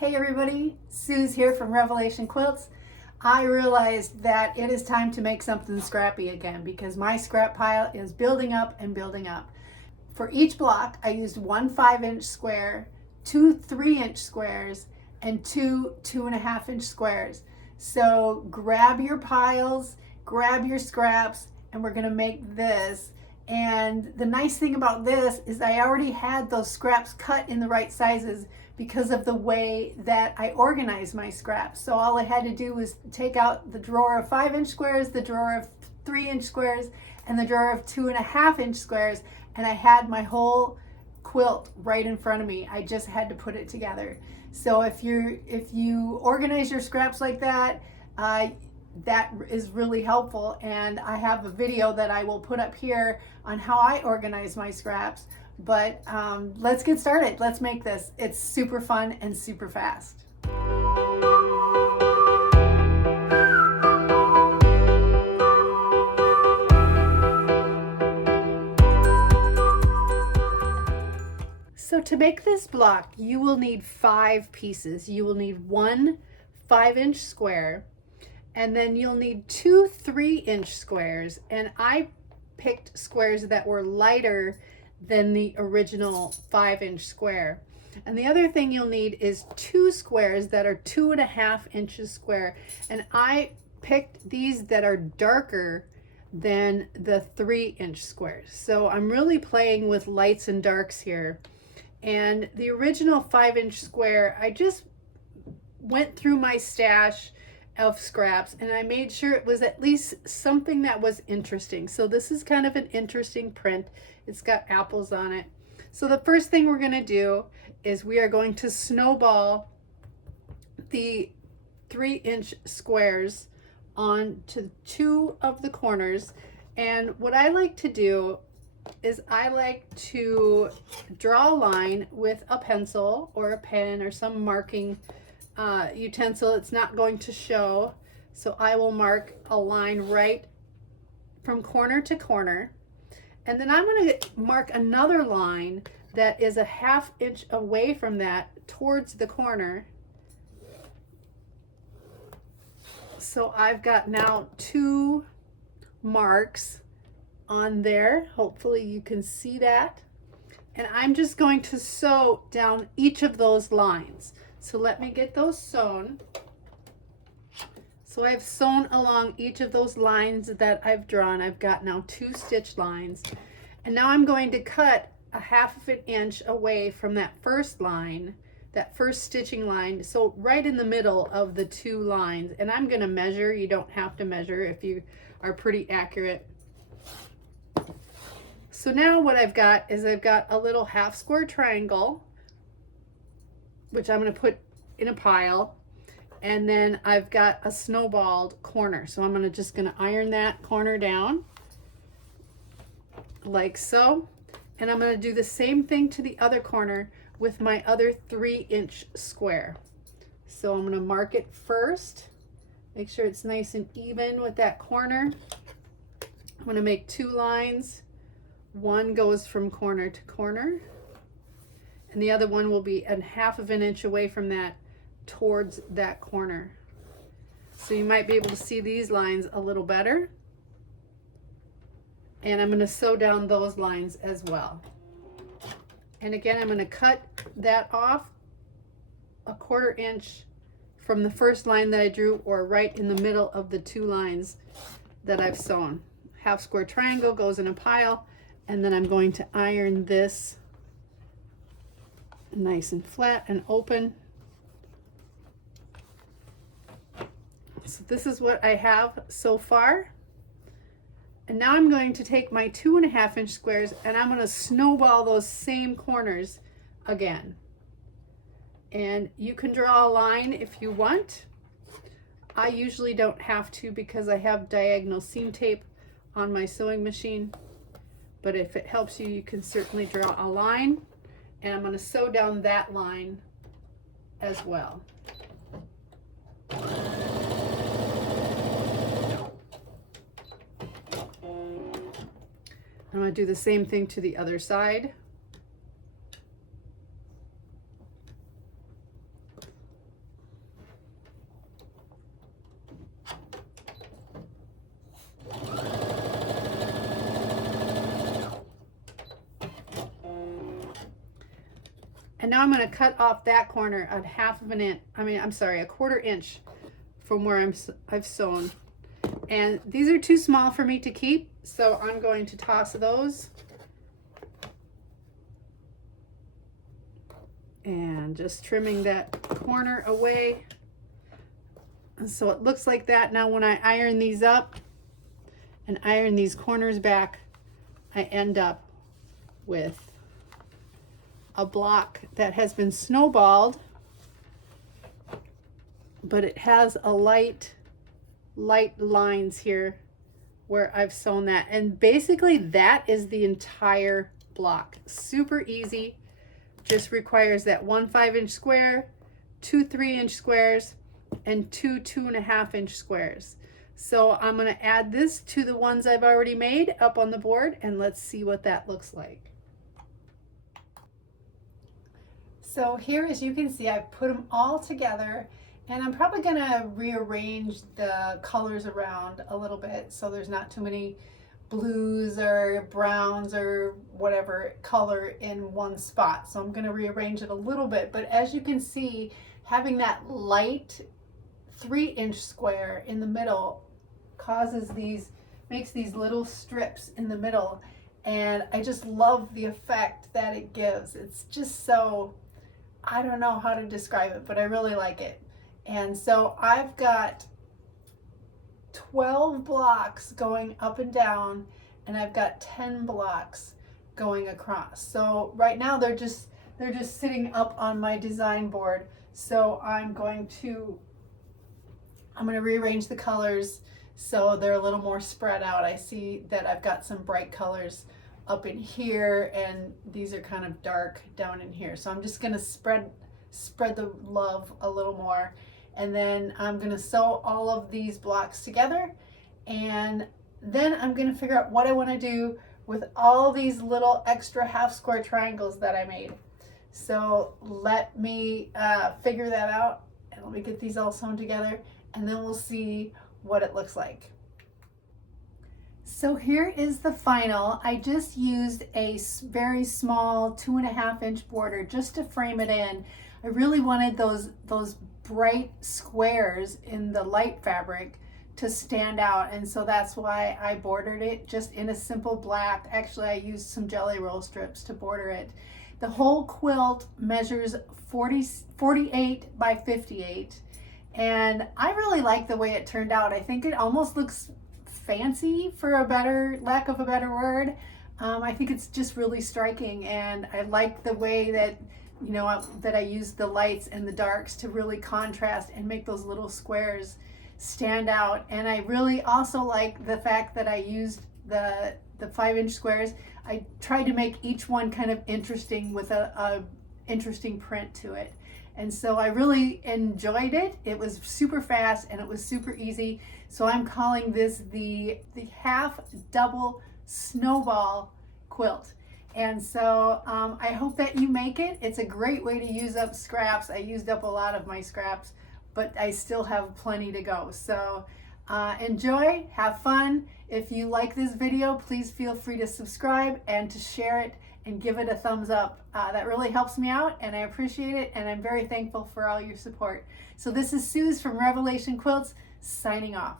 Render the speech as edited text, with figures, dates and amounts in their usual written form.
Hey everybody, Sue's here from Revelation Quilts. I realized that it is time to make something scrappy again because my scrap pile is building up and building up. For each block, I used one 5-inch square, two 3-inch squares, and two 2.5-inch squares. So grab your piles, grab your scraps, and we're gonna make this. And the nice thing about this is I already had those scraps cut in the right sizes because of the way that I organize my scraps. So all I had to do was take out the drawer of 5-inch squares, the drawer of 3-inch squares, and the drawer of 2.5-inch squares, and I had my whole quilt right in front of me. I just had to put it together. So if you organize your scraps like that, that is really helpful, and I have a video that I will put up here on how I organize my scraps. But let's get started. Let's make this. It's super fun and super fast. So to make this block, you will need 5 pieces. You will need one 5-inch square, and then you'll need two 3-inch squares. And I picked squares that were lighter than the original 5-inch square. And the other thing you'll need is 2 squares that are 2.5 inches square. And I picked these that are darker than the 3-inch squares. So I'm really playing with lights and darks here. And the original 5-inch square, I just went through my stash of scraps and I made sure it was at least something that was interesting. So this is kind of an interesting print. It's got apples on it. So the first thing we're going to do is we are going to snowball the 3-inch squares onto 2 of the corners. And what I like to do is I like to draw a line with a pencil or a pen or some marking utensil. It's not going to show, so I will mark a line right from corner to corner, and then I'm going to mark another line that is a 1/2 inch away from that towards the corner. So I've got now 2 marks on there. Hopefully you can see that. And I'm just going to sew down each of those lines. So let me get those sewn. So I've sewn along each of those lines that I've drawn. I've got now 2 stitch lines. And now I'm going to cut a 1/2 inch away from that first line, that first stitching line. So right in the middle of the 2 lines. And I'm going to measure. You don't have to measure if you are pretty accurate. So now what I've got is I've got a little 1/2 square triangle, which I'm going to put in a pile, and then I've got a snowballed corner. So I'm just going to iron that corner down like so, and I'm going to do the same thing to the other corner with my other 3-inch square. So I'm going to mark it first, make sure it's nice and even with that corner. I'm going to make 2 lines. One goes from corner to corner, and the other one will be a 1/2 inch away from that towards that corner. So you might be able to see these lines a little better. And I'm going to sew down those lines as well. And again, I'm going to cut that off a 1/4 inch from the first line that I drew, or right in the middle of the 2 lines that I've sewn. 1/2 square triangle goes in a pile, and then I'm going to iron this nice and flat and open. So this is what I have so far. And now I'm going to take my 2.5 inch squares and I'm going to snowball those same corners again. And you can draw a line if you want. I usually don't have to because I have diagonal seam tape on my sewing machine. But if it helps you, you can certainly draw a line. And I'm going to sew down that line as well. I'm going to do the same thing to the other side. And now I'm going to cut off that corner at a quarter inch from where I've sewn. And these are too small for me to keep, so I'm going to toss those. And just trimming that corner away. And so it looks like that. Now when I iron these up and iron these corners back, I end up with a block that has been snowballed, but it has a light lines here where I've sewn that. And basically that is the entire block. Super easy. Just requires that 1 5-inch square, 2 3-inch squares, and 2 2.5-inch squares. So I'm going to add this to the ones I've already made up on the board, and let's see what that looks like. So here, as you can see, I've put them all together, and I'm probably going to rearrange the colors around a little bit so there's not too many blues or browns or whatever color in one spot. So I'm going to rearrange it a little bit, but as you can see, having that light 3-inch square in the middle makes these little strips in the middle, and I just love the effect that it gives. It's just so, I don't know how to describe it, but I really like it. And so I've got 12 blocks going up and down, and I've got 10 blocks going across. So right now they're just sitting up on my design board. So I'm going to rearrange the colors so they're a little more spread out. I see that I've got some bright colors up in here, and these are kind of dark down in here. So I'm just going to spread the love a little more. And then I'm going to sew all of these blocks together, and then I'm going to figure out what I want to do with all these little extra half square triangles that I made. So let me figure that out, and let me get these all sewn together, and then we'll see what it looks like. So here is the final. I just used a very small 2.5-inch border just to frame it in. I really wanted those bright squares in the light fabric to stand out, and so that's why I bordered it just in a simple black. Actually, I used some jelly roll strips to border it. The whole quilt measures 48 by 58, and I really like the way it turned out. I think it almost looks fancy, for lack of a better word. I think it's just really striking, and I like the way that that I used the lights and the darks to really contrast and make those little squares stand out. And I really also like the fact that I used the 5-inch squares. I tried to make each one kind of interesting with a interesting print to it. And so I really enjoyed it. It was super fast and it was super easy. So I'm calling this the half double snowball quilt. And so I hope that you make it. It's a great way to use up scraps. I used up a lot of my scraps, but I still have plenty to go. So enjoy, have fun. If you like this video, please feel free to subscribe and to share it and give it a thumbs up. That really helps me out, and I appreciate it, and I'm very thankful for all your support. So this is Suze from Revelation Quilts, signing off.